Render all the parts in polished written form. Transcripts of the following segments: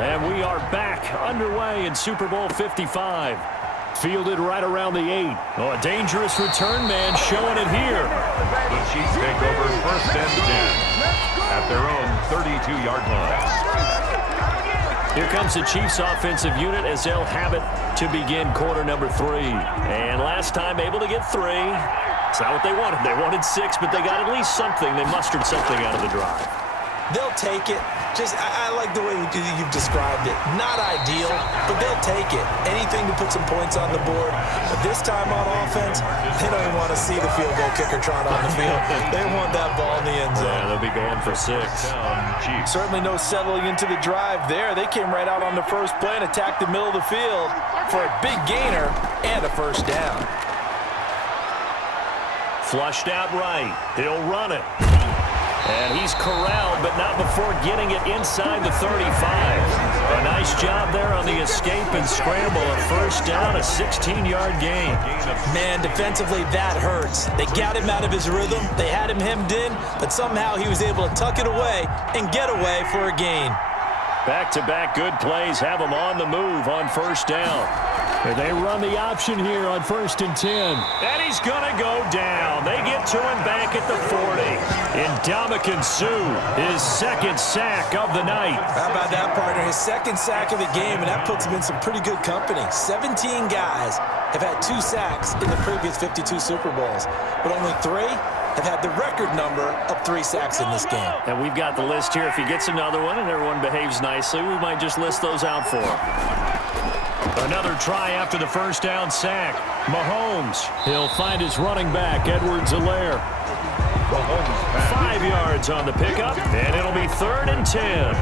and we are back underway in Super Bowl 55. Fielded right around the 8. Oh, a dangerous return man showing it here. The Chiefs take over first and 10 at their own 32-yard line. Here comes the Chiefs offensive unit as they'll have it to begin quarter number 3. And last time able to get 3. It's not what they wanted. They wanted 6, but they got at least something. They mustered something out of the drive. They'll take it. I like the way you've described it. Not ideal, but they'll take it. Anything to put some points on the board. But this time on offense, they don't even want to see the field goal kicker trot on the field. They want that ball in the end zone. Yeah, they'll be going for 6. Certainly no settling into the drive there. They came right out on the first play and attacked the middle of the field for a big gainer and a first down. Flushed out right. He'll run it. And he's corralled, but not before getting it inside the 35. A nice job there on the escape and scramble. A first down, a 16-yard gain. Man, defensively, that hurts. They got him out of his rhythm. They had him hemmed in, but somehow he was able to tuck it away and get away for a gain. Back-to-back good plays have him on the move on first down. And they run the option here on first and 10. And he's going to go down. They get to him back at the 40. Ndamukong Suh, his second sack of the night. How about that, partner? His second sack of the game, and that puts him in some pretty good company. 17 guys have had 2 sacks in the previous 52 Super Bowls, but only 3 have had the record number of 3 sacks in this game. And we've got the list here. If he gets another one and everyone behaves nicely, we might just list those out for him. Another try after the first down sack. Mahomes, he'll find his running back, Edwards-Helaire. 5 yards on the pickup, and it'll be 3rd and 10.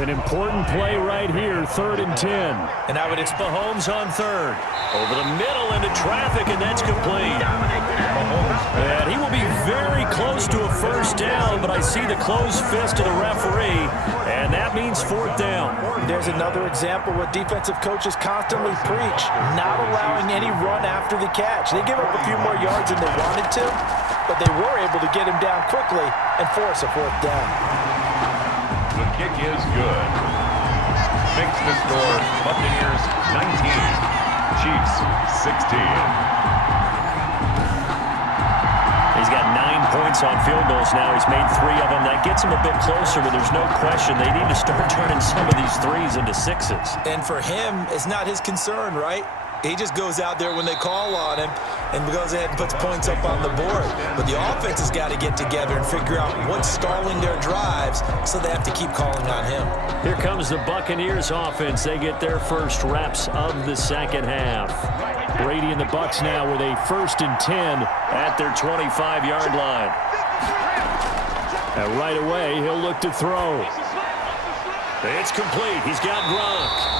An important play right here, 3rd and 10. And I would expect Mahomes on 3rd. Over the middle into traffic, and that's complete. And he will be very close to a first down, but I see the closed fist of the referee, and that means 4th down. There's another example what defensive coaches constantly preach, not allowing any run after the catch. They give up a few more yards than they wanted to, but they were able to get him down quickly and force a 4th down. The kick is good. Makes the score Buccaneers 19, Chiefs 16. He's got 9 points on field goals now. He's made 3 of them. That gets him a bit closer, but there's no question they need to start turning some of these 3s into 6s. And for him, it's not his concern, right? He just goes out there when they call on him and goes ahead and puts points up on the board. But the offense has got to get together and figure out what's stalling their drives, so they have to keep calling on him. Here comes the Buccaneers offense. They get their first reps of the second half. Brady and the Bucs now with a 1st and 10 at their 25-yard line. And right away, he'll look to throw. It's complete. He's got Gronk.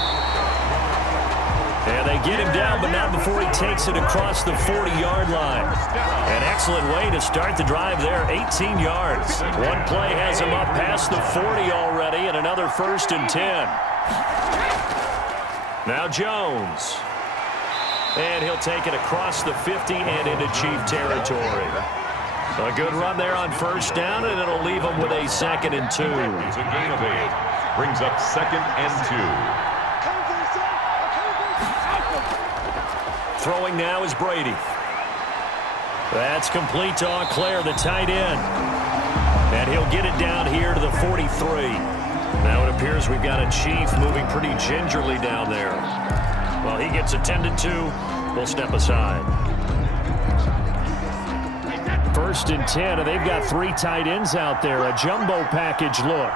And they get him down, but not before he takes it across the 40-yard line. An excellent way to start the drive there, 18 yards. One play has him up past the 40 already, and another 1st and 10. Now Jones. And he'll take it across the 50 and into Chief territory. A good run there on first down, and it'll leave him with a 2nd and 2. It's a gain of 8. Brings up 2nd and 2. Throwing now is Brady. That's complete to Auclair, the tight end. And he'll get it down here to the 43. Now it appears we've got a Chief moving pretty gingerly down there. Well, he gets attended to. We'll step aside. 1st and 10, and they've got 3 tight ends out there. A jumbo package look.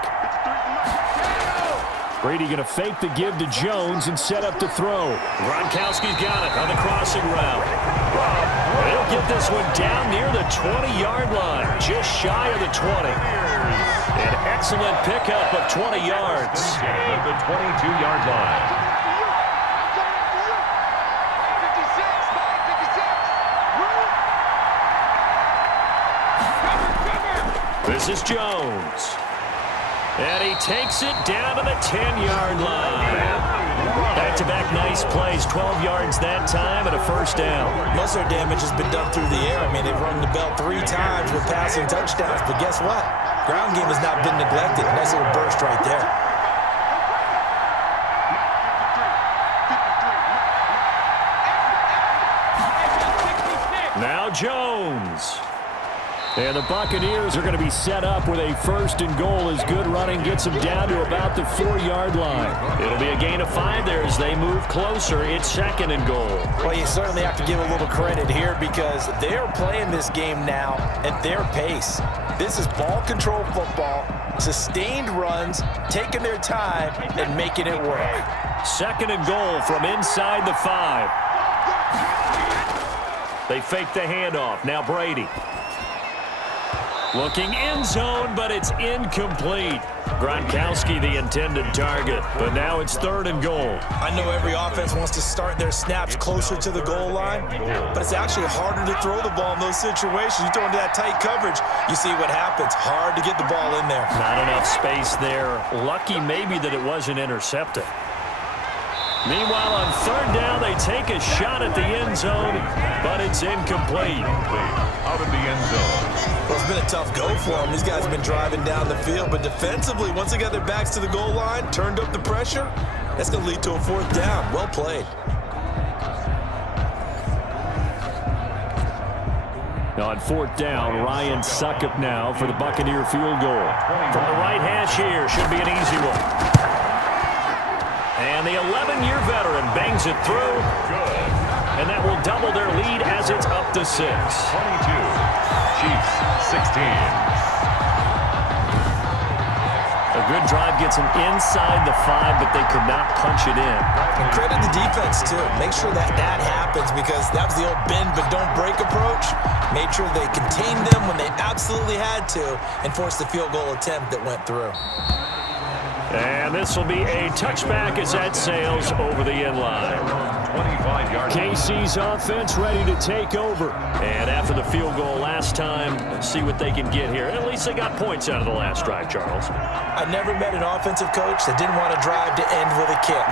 Brady going to fake the give to Jones and set up to throw. Gronkowski's got it on the crossing route. He'll get this one down near the 20-yard line, just shy of the 20. An excellent pickup of 20 yards. At the 22-yard line. This is Jones. And he takes it down to the 10-yard line. Back-to-back nice plays, 12 yards that time and a first down. Most of their damage has been done through the air. I mean, they've rung the bell 3 times with passing touchdowns, but guess what? Ground game has not been neglected. Nice little burst right there. Jones. And the Buccaneers are going to be set up with a 1st and goal as good running gets them down to about the 4-yard line. It'll be a gain of 5 there as they move closer. It's 2nd and goal. Well, you certainly have to give a little credit here because they're playing this game now at their pace. This is ball control football, sustained runs, taking their time, and making it work. 2nd and goal from inside the 5. They fake the handoff. Now Brady. Looking end zone, but it's incomplete. Gronkowski the intended target, but now it's 3rd and goal. I know every offense wants to start their snaps closer to the goal line, but it's actually harder to throw the ball in those situations. You throw into that tight coverage, you see what happens. Hard to get the ball in there. Not enough space there. Lucky maybe that it wasn't intercepted. Meanwhile, on 3rd down, they take a shot at the end zone, but it's incomplete. Out of the end zone. Well, it's been a tough go for them. These guys have been driving down the field, but defensively, once they got their backs to the goal line, turned up the pressure, that's going to lead to a 4th down. Well played. Now on 4th down, Ryan Succop now for the Buccaneer field goal. From the right hash here, should be an easy one. And the 11-year veteran bangs it through. Good. And that will double their lead as it's up to 6. 22. Chiefs, 16. A good drive gets them inside the 5, but they could not punch it in. And credit the defense, too. Make sure that happens because that was the old bend but don't break approach. Made sure they contained them when they absolutely had to and forced the field goal attempt that went through. And this will be a touchback as that sails over the end line. 25 yards. KC's offense ready to take over. And after the field goal last time, see what they can get here. At least they got points out of the last drive, Charles. I never met an offensive coach that didn't want to drive to end with a kick.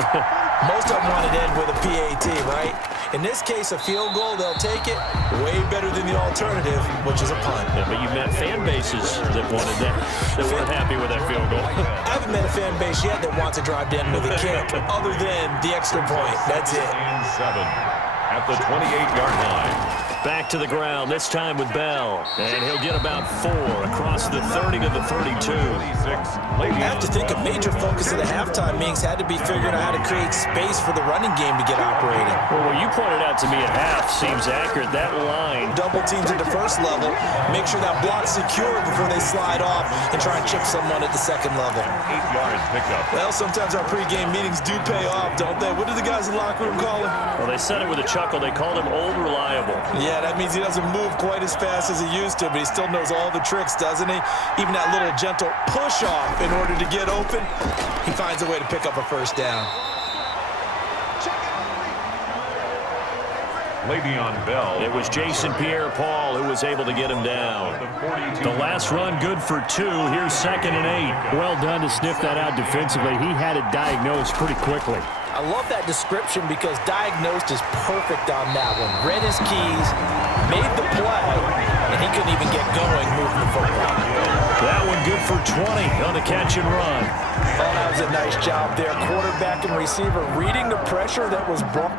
Most of them wanted to end with a PAT, right? In this case, a field goal, they'll take it. Way better than the alternative, which is a punt. Yeah, but you've met fan bases that wanted that, that weren't happy with that field goal. I haven't met a fan base yet that wants to drive to end with a kick, other than the extra point. That's it. And 7 at the 28-yard line. Back to the ground, this time with Bell. And he'll get about 4 across the 30 to the 32. I have to think a major focus of the halftime meetings had to be figuring out how to create space for the running game to get operating. Well, what you pointed out to me at half seems accurate. That line. Double teams at the first level. Make sure that block's secure before they slide off and try and chip someone at the second level. 8 yards pickup. Well, sometimes our pregame meetings do pay off, don't they? What do the guys in the locker room call him? Well, they said it with a chuckle. They called him Old Reliable. Yeah, that means he doesn't move quite as fast as he used to, but he still knows all the tricks, doesn't he? Even that little gentle push-off in order to get open, he finds a way to pick up a 1st down. Le'Veon Bell. It was Jason Pierre-Paul who was able to get him down. The last run good for 2. Here's 2nd and 8. Well done to sniff that out defensively. He had it diagnosed pretty quickly. I love that description because diagnosed is perfect on that one. Read his keys, made the play, and he couldn't even get going moving the football. That one good for 20 on the catch and run. Oh, that was a nice job there. Quarterback and receiver reading the pressure that was brought.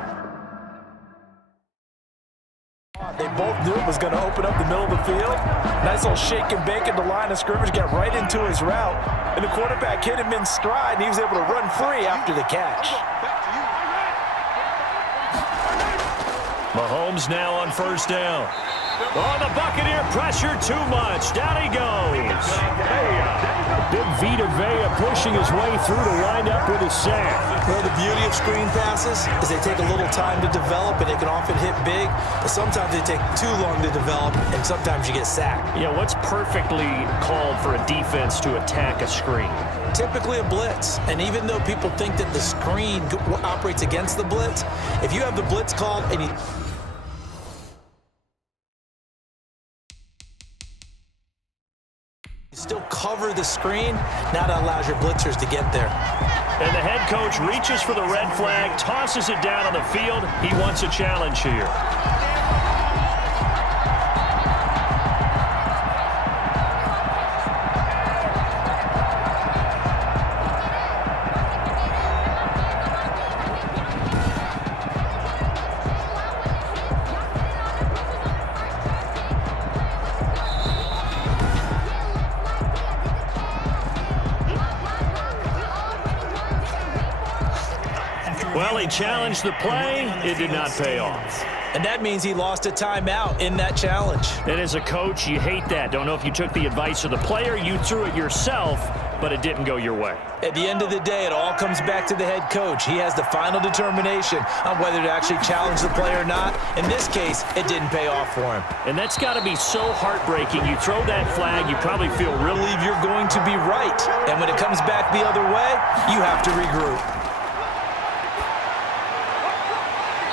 They both knew it was going to open up the middle of the field. Nice little shake and bake at the line of scrimmage, got right into his route. And the quarterback hit him in stride, and he was able to run free after the catch. Mahomes now on 1st down. Oh, the Buccaneer pressure too much. Down he goes. Big Vita Vea pushing his way through to wind up with a sack. Well, the beauty of screen passes is they take a little time to develop, and they can often hit big, but sometimes they take too long to develop, and sometimes you get sacked. Yeah, what's perfectly called for a defense to attack a screen? Typically a blitz, and even though people think that the screen operates against the blitz, if you have the blitz called and you still cover the screen, now that allows your blitzers to get there. And the head coach reaches for the red flag, tosses it down on the field. He wants a challenge here. Well, he challenged the play. It did not pay off. And that means he lost a timeout in that challenge. And as a coach, you hate that. Don't know if you took the advice of the player, you threw it yourself, but it didn't go your way. At the end of the day, it all comes back to the head coach. He has the final determination on whether to actually challenge the play or not. In this case, it didn't pay off for him. And that's got to be so heartbreaking. You throw that flag, you probably feel really believe you're going to be right. And when it comes back the other way, you have to regroup.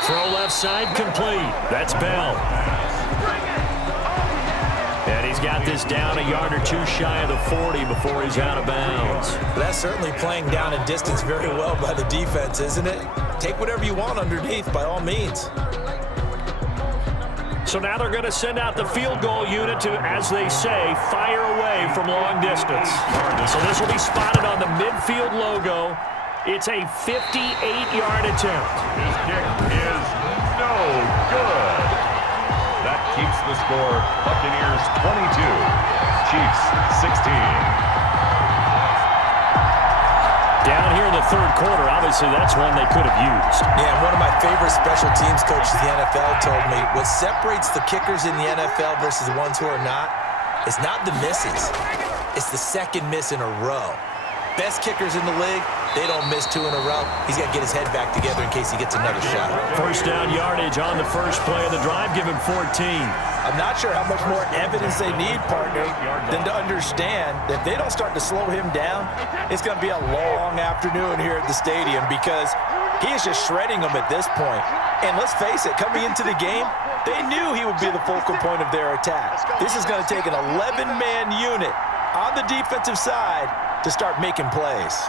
Throw left side complete. That's Bell. And he's got this down a yard or two shy of the 40 before he's out of bounds. That's certainly playing down a distance very well by the defense, isn't it? Take whatever you want underneath by all means. So now they're going to send out the field goal unit to, as they say, fire away from long distance. So this will be spotted on the midfield logo. It's a 58-yard attempt. His kick is no good. That keeps the score Buccaneers 22, Chiefs 16. Down here in the third quarter, obviously that's one they could have used. Yeah, and one of my favorite special teams coaches in the NFL told me what separates the kickers in the NFL versus the ones who are not is not the misses. It's the second miss in a row. Best kickers in the league, they don't miss two in a row. He's got to get his head back together in case he gets another shot. First down yardage on the first play of the drive. Give him 14. I'm not sure how much more evidence they need, partner, than to understand that if they don't start to slow him down, it's going to be a long afternoon here at the stadium because he is just shredding them at this point. And let's face it, coming into the game, they knew he would be the focal point of their attack. This is going to take an 11-man unit on the defensive side to start making plays.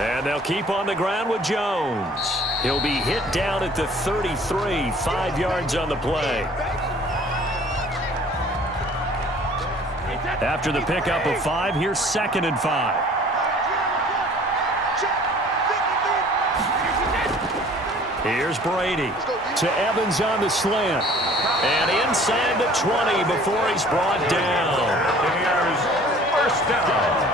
And they'll keep on the ground with Jones. He'll be hit down at the 33, 5 yards on the play. After the pickup of 5, here's 2nd and 5. Here's Brady to Evans on the slant. And inside the 20 before he's brought down. Buccaneers first down.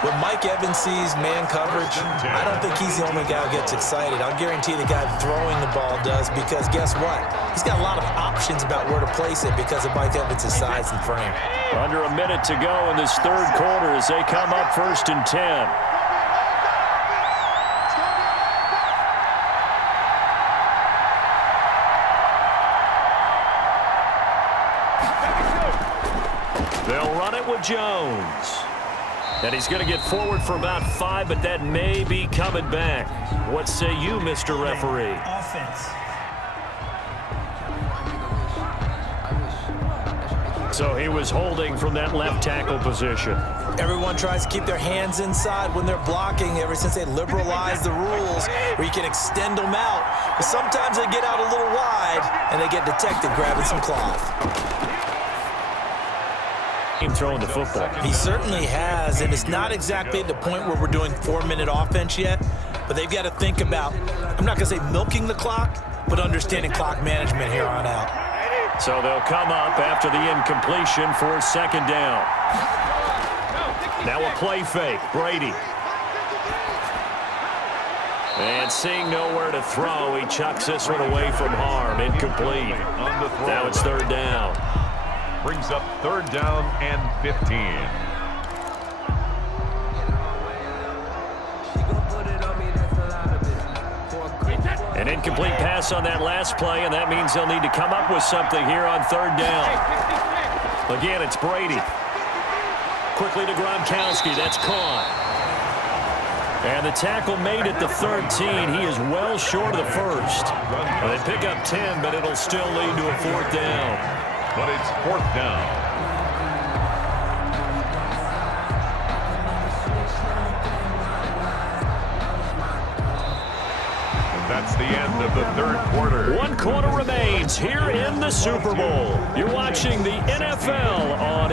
When Mike Evans sees man coverage, I don't think he's the only guy who gets excited. I'll guarantee the guy throwing the ball does because guess what? He's got a lot of options about where to place it because of Mike Evans' size and frame. Under a minute to go in this third quarter as they come up 1st and 10. They'll run it with Jones. And he's going to get forward for about 5, but that may be coming back. What say you, Mr. Referee? Offense. So he was holding from that left tackle position. Everyone tries to keep their hands inside when they're blocking ever since they liberalized the rules where you can extend them out. But sometimes they get out a little wide and they get detected grabbing some cloth. Throwing the football. He certainly has, and it's not exactly at the point where we're doing 4-minute offense yet, but they've got to think about, I'm not going to say milking the clock, but understanding clock management here on out. So they'll come up after the incompletion for 2nd down. Now a play fake, Brady. And seeing nowhere to throw, he chucks this one away from harm, incomplete. Now it's 3rd down. Brings up 3rd down and 15. An incomplete pass on that last play, and that means they'll need to come up with something here on 3rd down. Again, it's Brady. Quickly to Gronkowski. That's caught. And the tackle made at the 13. He is well short of the first. Well, they pick up 10, but it'll still lead to a 4th down. But it's 4th down. That's the end of the 3rd quarter. 1 quarter remains here in the Super Bowl. You're watching the NFL on